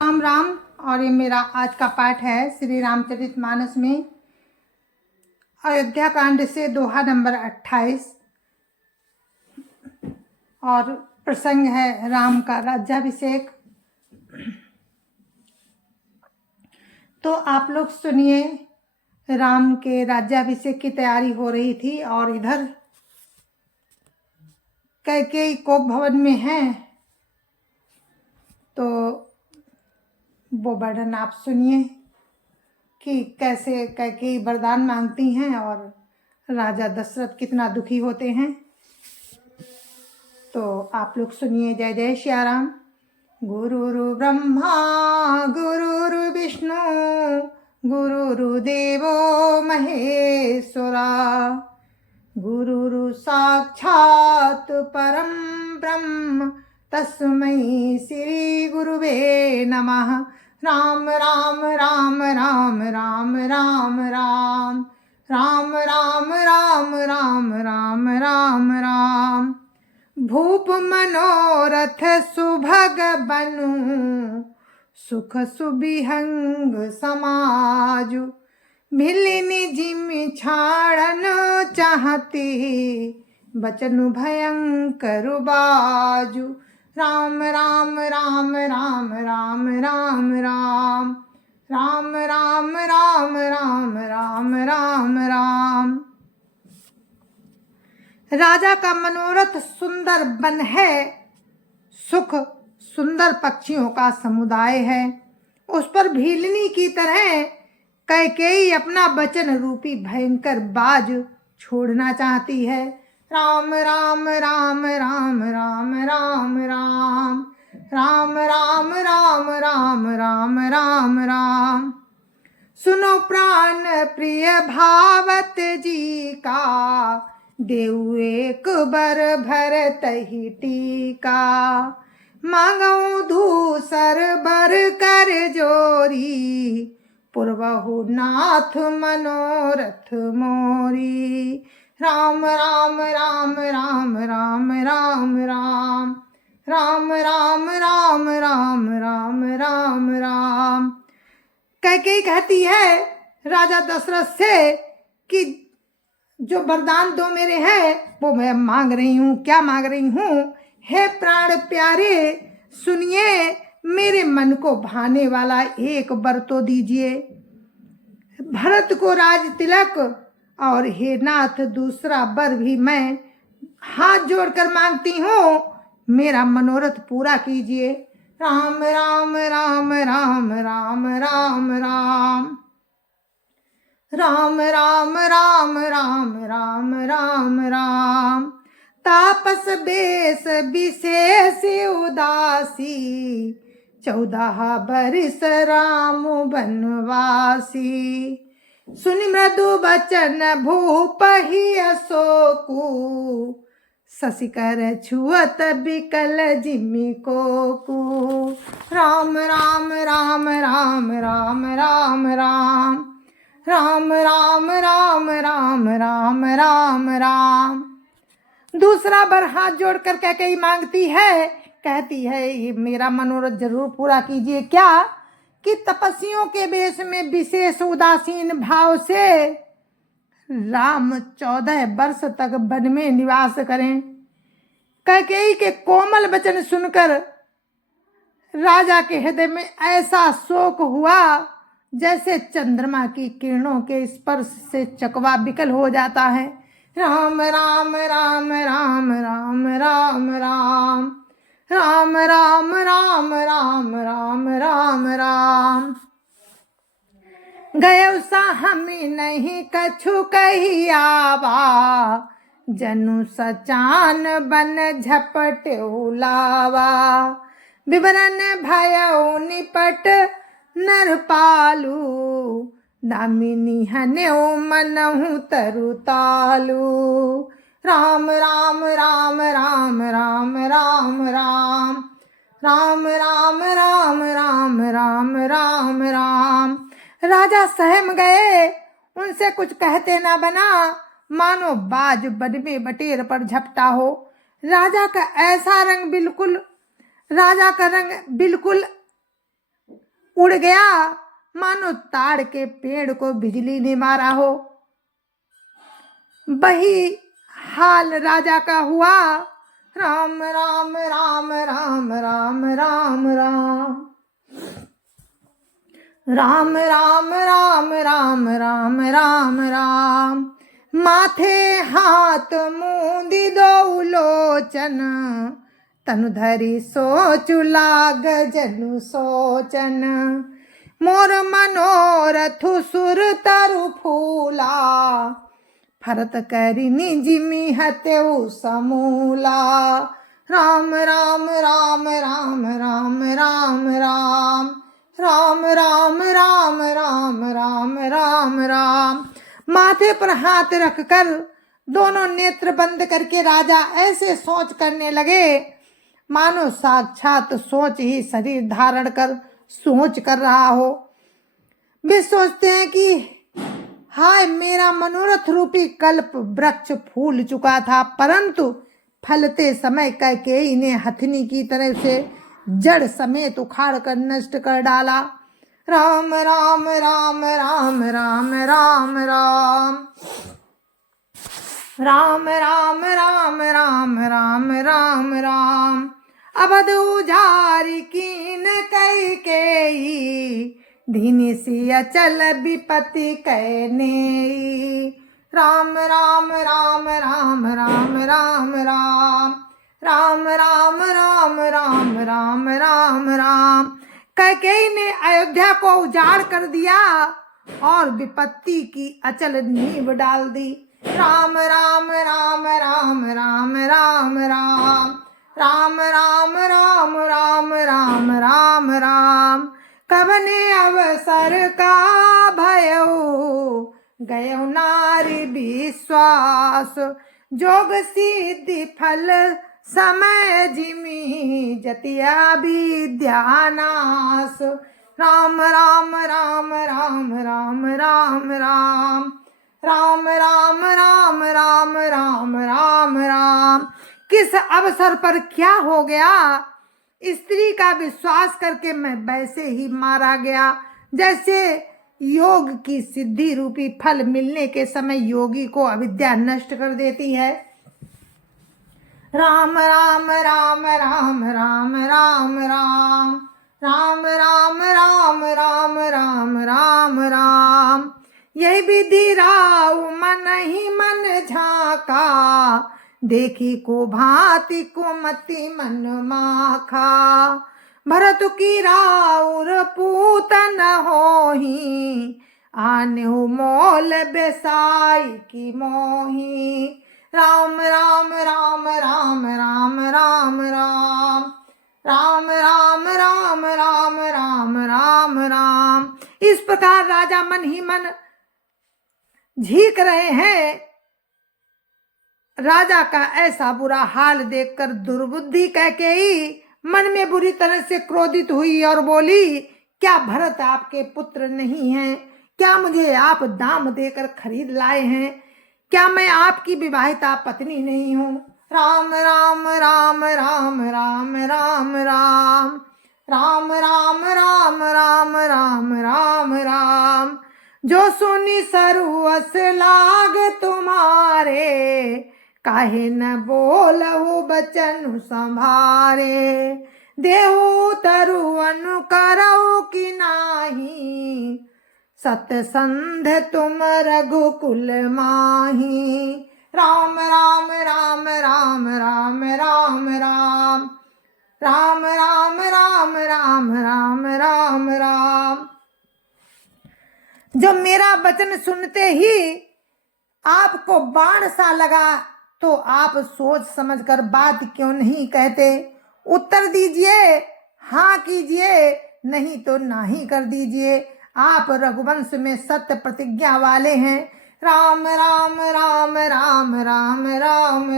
राम राम। और ये मेरा आज का पाठ है श्री रामचरितमानस में अयोध्या कांड से दोहा नंबर 28 और प्रसंग है राम का राज्याभिषेक। तो आप लोग सुनिए। राम के राज्याभिषेक की तैयारी हो रही थी और इधर कैकेयी कोप भवन में है। तो वो वर्णन आप सुनिए कि कैसे कैकेयी वरदान मांगती हैं और राजा दशरथ कितना दुखी होते हैं। तो आप लोग सुनिए। जय जय श्री राम। गुरुरु ब्रह्मा गुरुरु विष्णु गुरुर्देवो महेश्वरा गुरुरु साक्षात् परम ब्रह्म तस्मै श्री गुरुवे नमः। राम राम राम राम राम राम राम राम राम राम राम राम राम राम। भूप मनोरथ सुभग बनु सुख सुबिहंग समाजु भिलिनी जिम छाड़न चाहती बचनु भयंकर बाजु। राम राम राम राम राम राम राम राम राम राम राम राम राम राम। राजा का मनोरथ सुंदर वन है, सुख सुंदर पक्षियों का समुदाय है। उस पर भीलनी की तरह कैकेयी अपना वचन रूपी भयंकर बाज छोड़ना चाहती है। राम राम राम राम राम राम राम राम राम राम राम राम राम राम। सुनो प्राण प्रिय भावत जी का देऊ एक बर भरत ही टीका मांगऊ धूसर बर कर जोरी पूर्वहु नाथ मनोरथ मोरी। राम राम राम राम राम राम राम राम राम राम राम राम राम राम। कैकेयी कहती है राजा दशरथ से कि जो वरदान दो मेरे हैं वो मैं मांग रही हूँ। क्या मांग रही हूँ? हे प्राण प्यारे सुनिए, मेरे मन को भाने वाला एक वर तो दीजिए। भरत को राज तिलक और हे नाथ दूसरा वर भी मैं हाथ जोड़कर मांगती हूँ, मेरा मनोरथ पूरा कीजिए। राम राम राम राम राम राम राम राम राम राम राम राम राम राम। तापस बेस विशेष उदासी 14 बरिस राम बनवासी सुनि मृदु बचन भूप ही अशोकु शशिकर छुअत बिकल जिमि कोकु। राम राम राम राम राम राम राम राम राम राम राम राम राम राम। दूसरा वर हाथ जोड़कर कैकेयी मांगती है, कहती है ये मेरा मनोरथ जरूर पूरा कीजिए। क्या कि तपस्वियों के वेश में विशेष उदासीन भाव से राम 14 वर्ष तक वन में निवास करें। कैकेयी के कोमल वचन सुनकर राजा के हृदय में ऐसा शोक हुआ जैसे चंद्रमा की किरणों के स्पर्श से चकवा विकल हो जाता है। राम राम राम राम राम राम राम राम राम राम राम राम राम राम। गए हमें नहीं कछु कही आवा जनु सचान बन झपट उलावा विवरण भयो निपट नरपालू दामिनी हन्यो मनहु तरुतालू। राम राम राम राम राम राम राम राम राम राम राम राम राम राम। राजा सहम गए, उनसे कुछ कहते ना बना, मानो बाज वन में बटेर पर झपटा हो। राजा का रंग बिल्कुल उड़ गया मानो ताड़ के पेड़ को बिजली ने मारा हो। वही हाल राजा का हुआ। राम राम राम राम राम राम राम राम राम राम राम राम राम राम। माथे हाथ मूंदी दो लोचन, तनु धरी सोचु लाग जनु सोचन। मोर मनोरथु सुर तरु फूला, फरत करी निजिमी हत्यु समूला। राम राम राम राम राम राम राम राम राम राम राम राम राम राम। माथे पर हाथ रखकर दोनों नेत्र बंद करके राजा ऐसे सोच करने लगे मानो साक्षात सोच ही शरीर धारण कर सोच कर रहा हो। वे सोचते हैं कि हाय मेरा मनोरथ रूपी कल्प वृक्ष फूल चुका था, परंतु फलते समय कैकेयी ने हथनी की तरह से जड़ समेत उखाड़ कर नष्ट कर डाला। राम राम राम राम राम राम राम राम राम राम राम राम राम राम। अवध उजारी कीन कैकेयी, दीनी सी अचल विपत्ति कहने। राम राम राम राम राम राम राम राम राम राम राम राम राम राम। कैकेयी ने अयोध्या को उजाड़ कर दिया और विपत्ति की अचल नींव डाल दी। राम राम राम राम राम राम राम राम राम राम राम राम राम राम। कवने अवसर का भयो, गयो नारी विश्वास। जोग सिद्धि फल समय जिमी, जतिया विद्यानाश। राम राम राम राम राम राम राम राम राम राम राम राम राम राम। किस अवसर पर क्या हो गया? स्त्री का विश्वास करके मैं वैसे ही मारा गया, जैसे योग की सिद्धि रूपी फल मिलने के समय योगी को अविद्या नष्ट कर देती है। राम राम राम राम राम राम राम राम राम राम राम राम राम राम। यही विधि राव मन ही मन झाका, देखी को भांति कुमति मन माखा। भरत की राउर पूतन होही, आन्हु मोल बेसाई की मोही। राम राम राम राम राम राम राम राम राम राम राम राम राम राम। इस प्रकार राजा मन ही मन झीक रहे हैं। राजा का ऐसा बुरा हाल देखकर दुर्बुद्धि कैकेयी मन में बुरी तरह से क्रोधित हुई और बोली, क्या भरत आपके पुत्र नहीं हैं? क्या मुझे आप दाम देकर खरीद लाए हैं? क्या मैं आपकी विवाहिता पत्नी नहीं हूँ? राम राम राम राम राम राम राम राम राम राम राम राम राम राम। जो सुनी सरुअस लाग तुम्हारे, काहे न बोलहु बचन संभारे। देहु तरुअन करऊ की नाही, सतसंध तुम रघुकुल माही। राम राम राम राम राम राम राम राम राम राम राम राम राम राम। जो मेरा वचन सुनते ही आपको बाण सा लगा, तो आप सोच समझकर बात क्यों नहीं कहते? उत्तर दीजिए, हाँ कीजिए, नहीं तो नहीं कर दीजिए। आप रघुवंश में सत्य प्रतिज्ञा वाले हैं। राम राम राम राम राम राम राम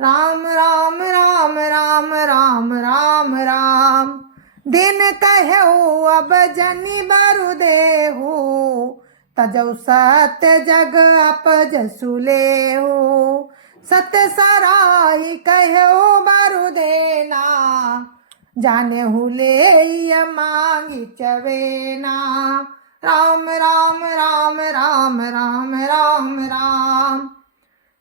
राम राम राम राम राम राम राम। दिन कहु अब जनि बरु देहु, तजौ सत्य जग अपजसु लेहु। सत्य सराही कहु बरु देना, जाने हुले ये मांगी चवेना। राम राम राम राम राम राम राम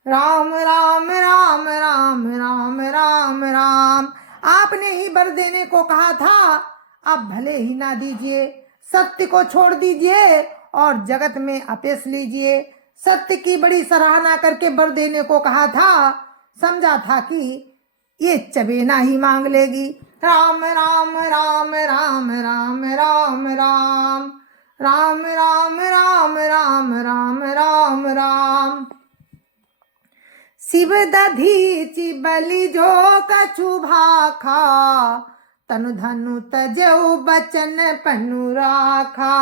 राम राम राम राम राम राम राम। आपने ही वर देने को कहा था, आप भले ही ना दीजिए, सत्य को छोड़ दीजिए और जगत में अपेस लीजिए। सत्य की बड़ी सराहना करके वर देने को कहा था, समझा था कि ये चबेना ही मांग लेगी। राम राम राम राम राम राम राम राम राम राम राम राम राम राम। शिव दधीचि बलि जो कछु भाखा, तनु धनु तजऊ बचन पनु राखा।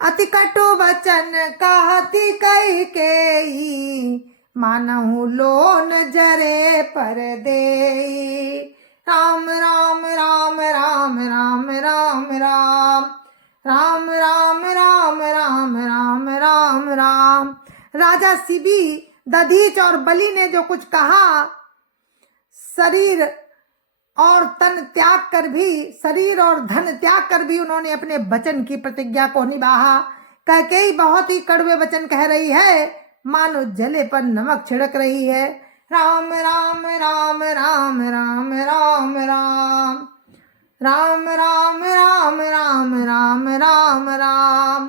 अति कटु वचन कहती कई केई, मानहु लोन जरे पर देई। राम राम राम राम राम राम राम राम राम राम राम राम राम राम। राजा शिवी, दधीच और बलि ने जो कुछ कहा, शरीर और तन त्याग कर भी, शरीर और धन त्याग कर भी उन्होंने अपने वचन की प्रतिज्ञा को निभाया। कैकेयी बहुत ही कड़वे वचन कह रही है, मानो जले पर नमक छिड़क रही है। राम राम राम राम राम राम राम राम राम राम राम राम राम राम।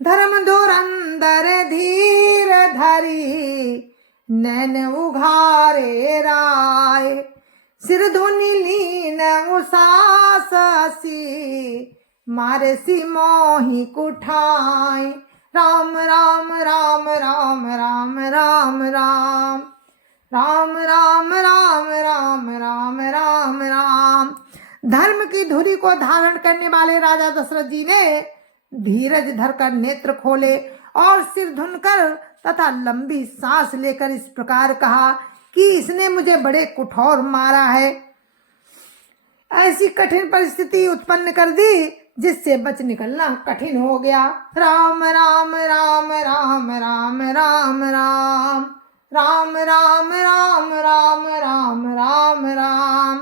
धर्म धुरंधर धीर धरी, नैन उघारे राय। सिर धुनि लीन उसास हसी, मारे सी मोहि कुठाई। राम राम राम राम राम राम राम राम राम राम राम राम राम राम। धर्म की धुरी को धारण करने वाले राजा दशरथ जी ने धीरज धरकर नेत्र खोले और सिर धुनकर तथा लंबी सांस लेकर इस प्रकार कहा कि इसने मुझे बड़े कठोर मारा है, ऐसी कठिन परिस्थिति उत्पन्न कर दी जिससे बच निकलना कठिन हो गया। राम राम राम राम राम राम राम राम राम राम राम राम राम राम।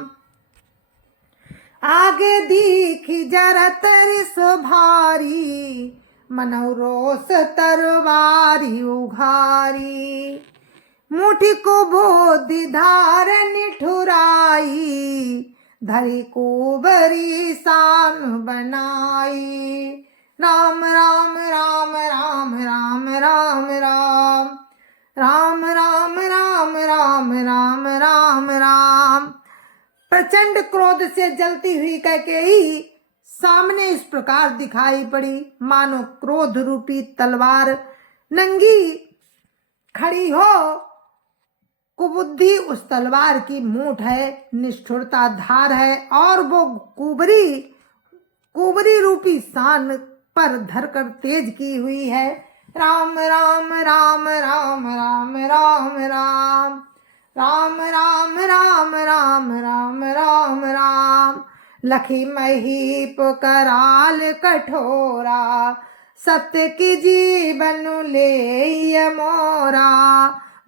आगे दीखी जरत रिस भारी, मनौ रोष तरवारी उघारी। मुठी को बोधि धार निठुराई, धरी कुबरी सान बनाई। राम राम राम राम राम राम राम राम राम राम राम राम राम राम। प्रचंड क्रोध से जलती हुई कैकेयी सामने इस प्रकार दिखाई पड़ी, मानो क्रोध रूपी तलवार नंगी खड़ी हो। कुबुद्धि उस तलवार की मूठ है, निष्ठुरता धार है, और वो कुबरी रूपी सान पर धरकर तेज की हुई है। राम राम राम राम राम राम राम राम राम राम राम राम राम राम। लखी महीप कराल कठोरा, सत्य की जीवन ले मोरा।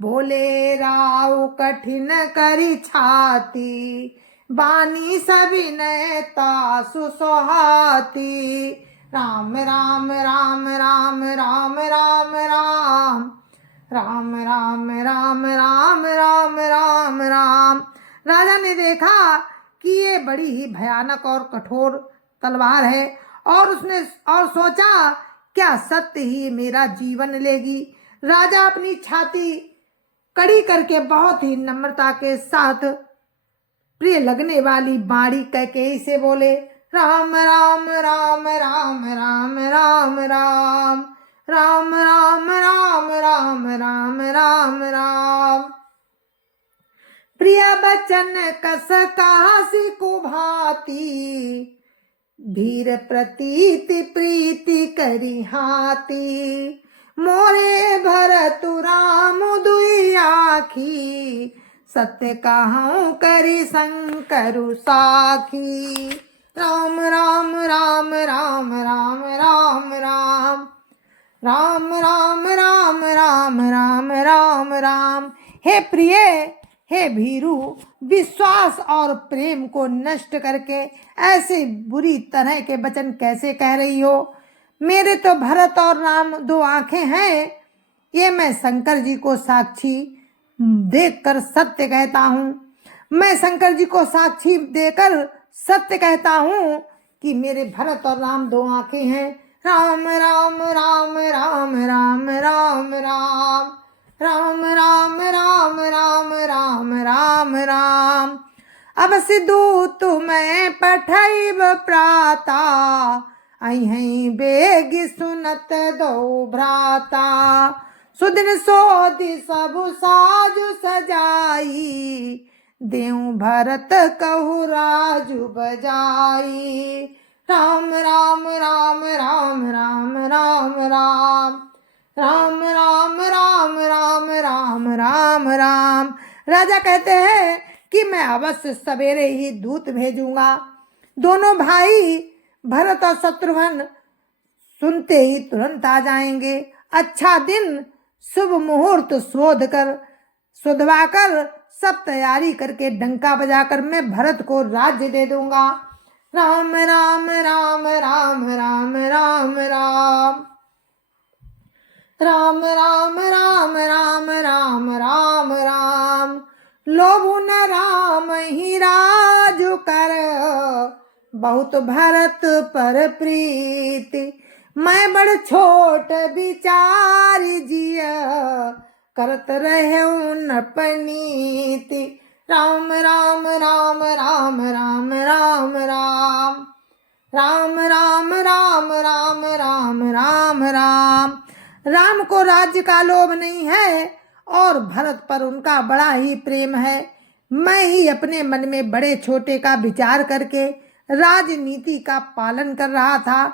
बोले राव कठिन करी छाती, बानी सविनयता सुसोहाती। राम राम राम राम राम राम राम राम राम राम राम राम राम राम। राजा ने देखा कि ये बड़ी ही भयानक और कठोर तलवार है, और उसने सोचा क्या सत्य ही मेरा जीवन लेगी। राजा अपनी छाती कड़ी करके बहुत ही नम्रता के साथ प्रिय लगने वाली बाणी कैकेयी से बोले, राम राम राम राम राम राम राम राम राम राम राम राम राम राम। प्रिय बचन कस कासी कुभाती, धीर प्रतीति प्रीति करी हाथी। मोरे भरतु राम दुई आखी, सत्य कहूँ करी शंकरु साखी। राम राम राम राम राम राम राम राम राम राम राम राम राम राम। हे प्रिय, हे भीरू, विश्वास और प्रेम को नष्ट करके ऐसे बुरी तरह के वचन कैसे कह रही हो। मेरे तो भरत और राम दो आंखें हैं, ये मैं शंकर जी को साक्षी देखकर सत्य कहता हूँ। मैं शंकर जी को साक्षी देकर सत्य कहता हूँ कि मेरे भरत और राम दो आंखें हैं। राम राम राम राम राम राम राम राम राम राम राम राम राम राम। अवश्य दूत मैं पठैब प्राता, अहीं बेग सुनत दो भ्राता। सुदिन सोधि सब साज सजाई, देऊ भरत कहु राजु बजाई। राम राम राम राम राम राम राम राम राम राम राम राम राम राम। राजा कहते हैं कि मैं अवश्य सवेरे ही दूत भेजूंगा। दोनों भाई भरत और शत्रुघ्न सुनते ही तुरंत आ जाएंगे। अच्छा दिन शुभ मुहूर्त शोधवाकर सब तैयारी करके डंका बजाकर मैं भरत को राज्य दे दूंगा। राम राम राम राम राम राम राम राम राम राम राम राम राम राम। लोभु न राम ही राजु कर, बहुत भरत पर प्रीति। मैं बड़ छोट विचार जिय, करत रहे उन पनीति। राम राम राम राम राम राम राम राम राम राम राम राम राम राम। राम को राज्य का लोभ नहीं है और भरत पर उनका बड़ा ही प्रेम है। मैं ही अपने मन में बड़े छोटे का विचार करके राजनीति का पालन कर रहा था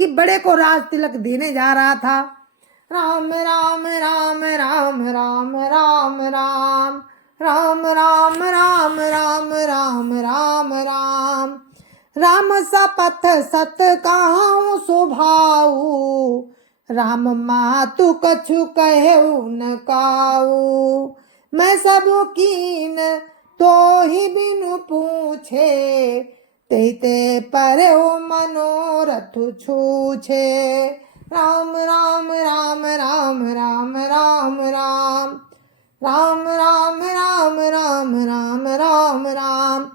कि बड़े को राज तिलक देने जा रहा था। राम राम राम राम राम राम राम राम राम राम राम राम राम राम। राम सपथ सत कहूँ सुभाऊ, राम मातु कछु कहु न काऊ। मैं सब कीन तो ही बिनु पूछे, ते ते पर मनोरथ छूछे। राम राम राम राम राम राम राम राम राम राम राम राम राम राम।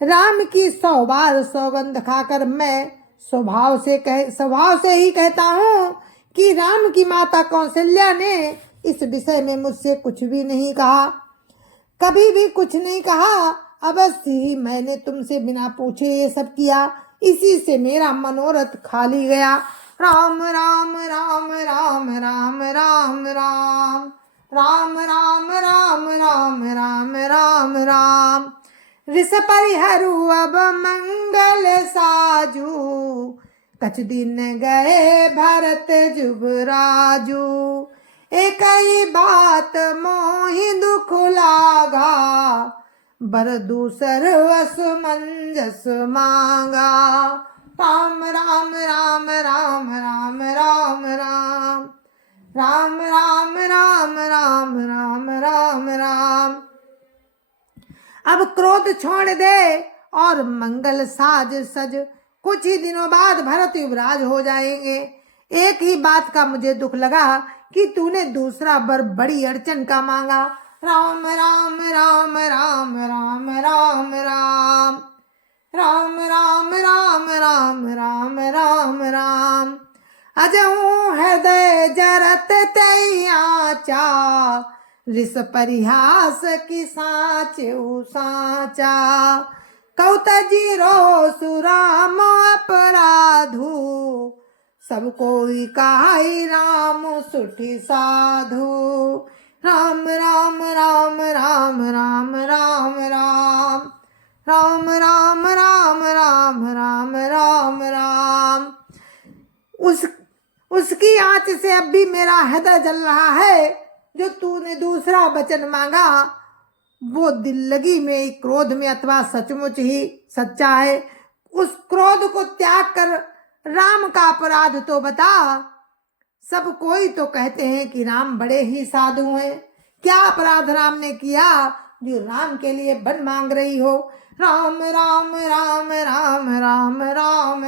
राम की 100 बार सौगंध खाकर मैं स्वभाव से ही कहता हूँ कि राम की माता कौशल्या ने इस विषय में मुझसे कुछ भी नहीं कहा, कभी भी कुछ नहीं कहा। अवश्य ही मैंने तुमसे बिना पूछे ये सब किया, इसी से मेरा मनोरथ खाली गया। राम राम राम राम राम राम राम राम राम राम राम राम राम राम। ऋष परिहरु अब मंगल साजू, कछ दिन गए भरत जुबराजू। एक ही बात मोहि दुख लागा, बर दूसर असमंजस मांगा। राम राम राम राम राम राम राम राम राम राम राम राम राम राम। अब क्रोध छोड़ दे और मंगल साज सज, कुछ ही दिनों बाद भरत युवराज हो जाएंगे। एक ही बात का मुझे दुख लगा कि तूने दूसरा वर बड़ी अड़चन का मांगा। राम राम राम राम राम राम राम राम राम राम राम राम राम राम। अजहू हृदय जरत तैयाचा, ऋष परिहास की साचु साचा। कौत जीरो सुराम अपराधु, सब कोई काई राम सुठी साधु। राम राम राम राम राम राम राम राम राम राम राम राम राम राम। उसकी आंच से अब भी मेरा हृदय जल रहा है। जो तूने दूसरा वचन मांगा वो दिल लगी में, क्रोध में अथवा सचमुच ही सच्चा है। उस क्रोध को त्याग कर राम का अपराध तो बता। सब कोई तो कहते हैं कि राम बड़े ही साधु हैं, क्या अपराध राम ने किया जो राम के लिए वन मांग रही हो। राम राम राम राम राम राम राम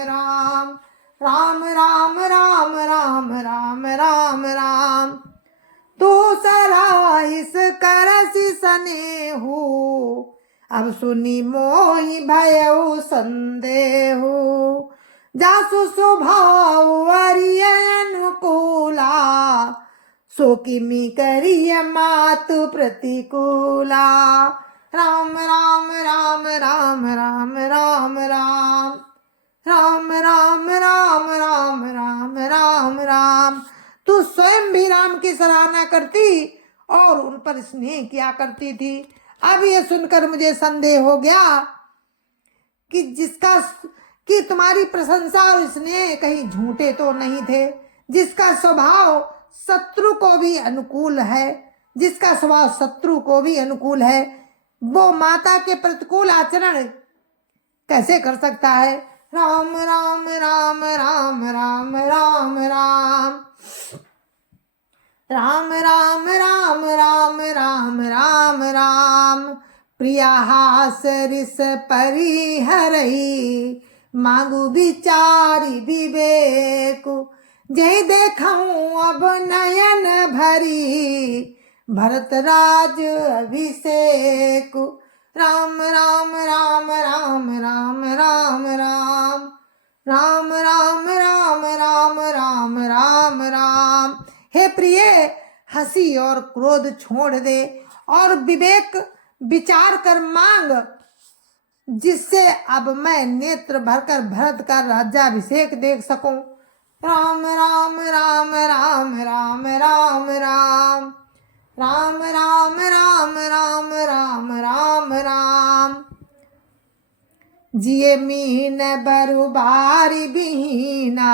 राम राम राम राम राम राम राम। तू सराइस करसि सनेहु, अब सुनी मोहि भयउ संदेहु। जासु स्वभाव वरिय अनुकूला, सो किमि करिय मातु प्रतिकूला। राम राम राम राम राम राम राम राम राम राम राम राम राम राम। तू स्वयं भी राम की सराहना करती और उन पर स्नेह किया करती थी। अब ये सुनकर मुझे संदेह हो गया कि तुम्हारी प्रशंसा और स्नेह कहीं झूठे तो नहीं थे। जिसका स्वभाव शत्रु को भी अनुकूल है, जिसका स्वभाव शत्रु को भी अनुकूल है, वो माता के प्रतिकूल आचरण कैसे कर सकता है। राम राम राम राम राम राम राम राम राम राम राम राम राम राम। प्रिया हास रिस परिहरई, मांगू विचारी विवेकु। जय देखऊं अब नयन भरी, भरत राज अभिषेक। राम राम राम राम राम राम राम राम राम राम राम राम राम राम। हे प्रिय, हंसी और क्रोध छोड़ दे और विवेक विचार कर मांग, जिससे अब मैं नेत्र भरकर भरत का राज्याभिषेक देख सकूं। राम राम राम राम राम राम राम राम राम राम राम राम राम राम। जिये मीन बरु बारी बिहीना,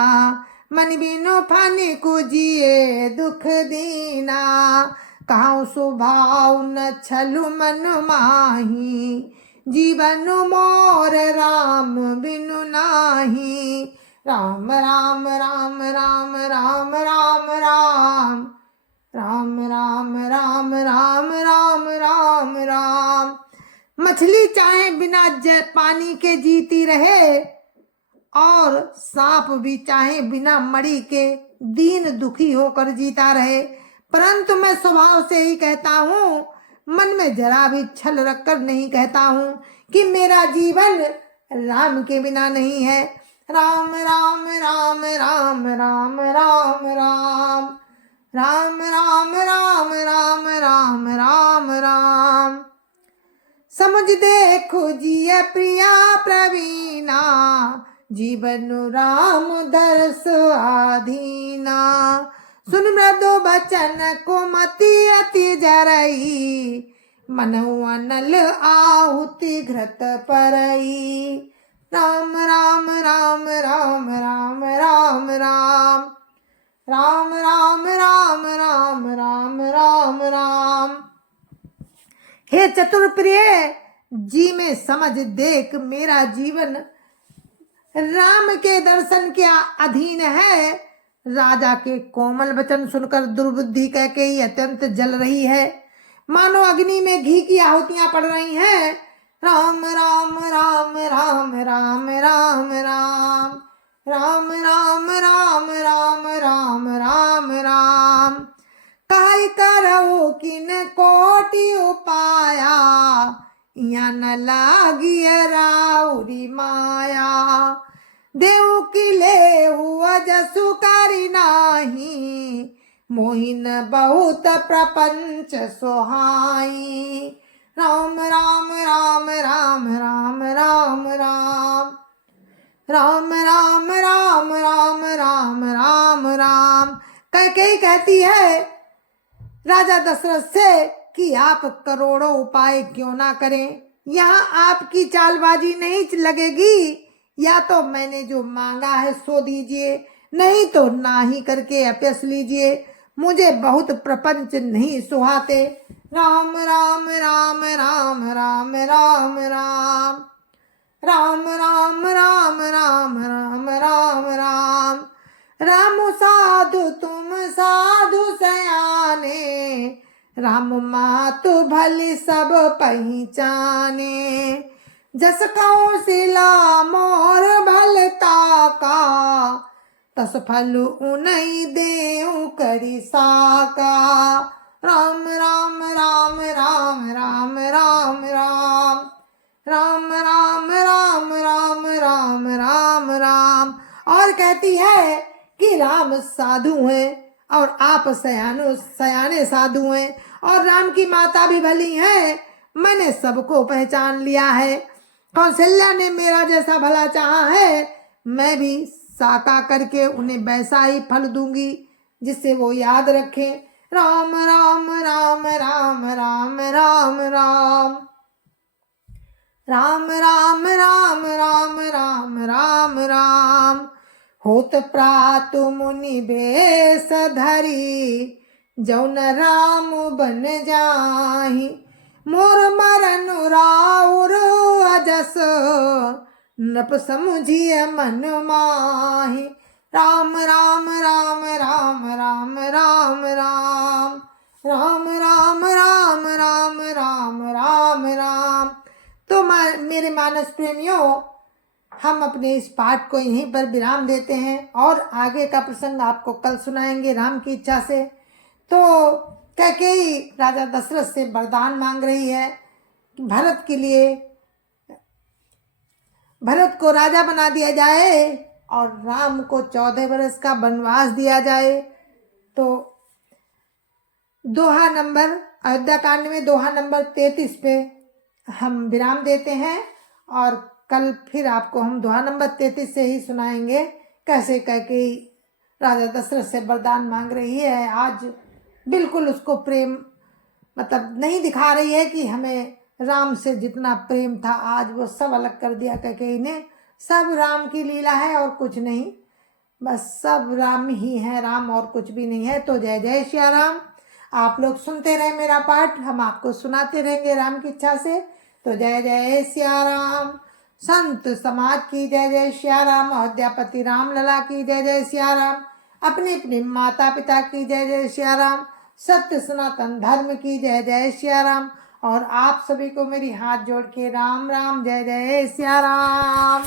मन बिनु फनि को जिए दुख दीना। कहूँ स्वभाव न छलु मन माही, जीवन मोर राम बिनु नाही। राम राम राम राम राम राम राम राम राम राम राम राम राम राम। मछली चाहे बिना पानी के जीती रहे, और सांप भी चाहे बिना मणि के दीन दुखी होकर जीता रहे, परंतु मैं स्वभाव से ही कहता हूँ, मन में जरा भी छल रखकर नहीं कहता हूँ कि मेरा जीवन राम के बिना नहीं है। राम राम राम राम राम राम राम राम राम राम राम राम राम राम। समझ देखो जिय प्रिया प्रवीणा, जीवन राम दर्श आधीना। सुन मृदु बचन को मति अति जरई, मनहु अनल आहुति घृत परई। राम राम राम राम राम राम राम राम राम राम राम राम राम राम। हे चतुर प्रिय, जी में समझ देख मेरा जीवन राम के दर्शन के अधीन है। राजा के कोमल वचन सुनकर दुर्बुद्धि कैकेयी अत्यंत जल रही है, मानो अग्नि में घी की आहुतियां पड़ रही हैं। राम राम राम राम राम राम राम राम राम राम राम राम राम राम। काई करो किन कोटि उपाया, या न लागी राउरी माया। देव की ले हुआ जसु करी नाही, मोहिन बहुत प्रपंच सोहाई। राम राम राम राम राम राम राम राम राम राम राम राम राम राम। कैकेयी कहती है राजा दशरथ से कि आप करोड़ों उपाय क्यों ना करें, यहाँ आपकी चालबाजी नहीं लगेगी। या तो मैंने जो मांगा है सो दीजिए, नहीं तो ना ही करके अपयस लीजिए। मुझे बहुत प्रपंच नहीं सुहाते। राम राम राम राम राम राम राम राम राम राम राम राम राम राम। राम साधु तुम साधु सयाने, राम मातु भली सब पहचाने, जस कौशिला मोर भलता का, तस फल उनई देऊ करी साका। राम राम राम राम राम राम राम राम राम राम राम राम राम राम। और कहती है कि राम साधु हैं और आप सयाने साधु हैं, और राम की माता भी भली है, मैंने सबको पहचान लिया है। कौशल्या ने मेरा जैसा भला चाहा है, मैं भी साका करके उन्हें वैसा ही फल दूंगी जिससे वो याद रखें। राम राम राम राम राम राम राम राम राम राम राम राम राम राम। होत प्रातु मुनि बेश धरी, जौन राम बन जाहि, मोर मरन राउर अजस, नप समुझिए मन माहि। राम राम राम राम राम राम राम राम राम राम राम राम राम राम। तो मेरे मानस प्रेमियों, हम अपने इस पाठ को यहीं पर विराम देते हैं और आगे का प्रसंग आपको कल सुनाएंगे राम की इच्छा से। तो कैकेयी राजा दशरथ से वरदान मांग रही है कि भरत के लिए, भरत को राजा बना दिया जाए और राम को 14 वर्ष का वनवास दिया जाए। तो दोहा नंबर, अयोध्या कांड में दोहा नंबर 33 पे हम विराम देते हैं और कल फिर आपको हम दोहा नंबर 33 से ही सुनाएंगे कैसे कैकेयी राजा दशरथ से वरदान मांग रही है। आज बिल्कुल उसको प्रेम मतलब नहीं दिखा रही है कि हमें राम से जितना प्रेम था आज वो सब अलग कर दिया कैकेयी ने। सब राम की लीला है और कुछ नहीं, बस सब राम ही है, राम और कुछ भी नहीं है। तो जय जय श्री राम। आप लोग सुनते रहे मेरा पाठ, हम आपको सुनाते रहेंगे राम की इच्छा से। तो जय जय सिया राम। संत समाज की जय जय सिया राम। अयोध्यापति राम लला की जय जय सिया राम। अपने अपने माता पिता की जय जय सिया राम। सत्य सनातन धर्म की जय जय सिया राम। और आप सभी को मेरी हाथ जोड़ के राम राम जय जय सिया राम।